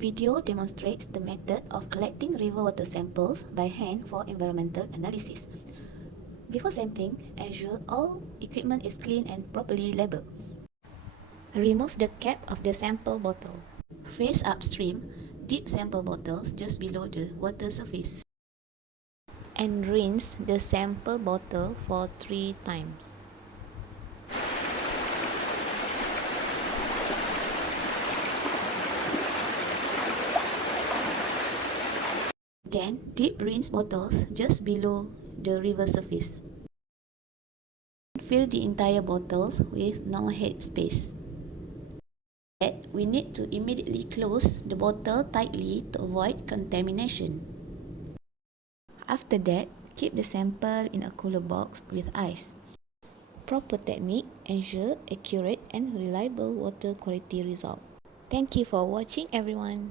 video demonstrates the method of collecting river water samples by hand for environmental analysis. Before sampling, ensure all equipment is clean and properly labeled. Remove the cap of the sample bottle. Face upstream, dip sample bottles just below the water surface. And rinse the sample bottle for 3 times. Then dip rinse bottles just below the river surface. Fill the entire bottles with no head space. We need to immediately close the bottle tightly to avoid contamination. After that, keep the sample in a cooler box with ice. Proper technique ensure accurate and reliable water quality result. Thank you for watching everyone.